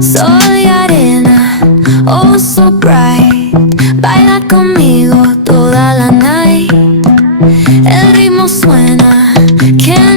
Sol y arena, oh so bright, baila conmigo toda la night. El ritmo suena, can't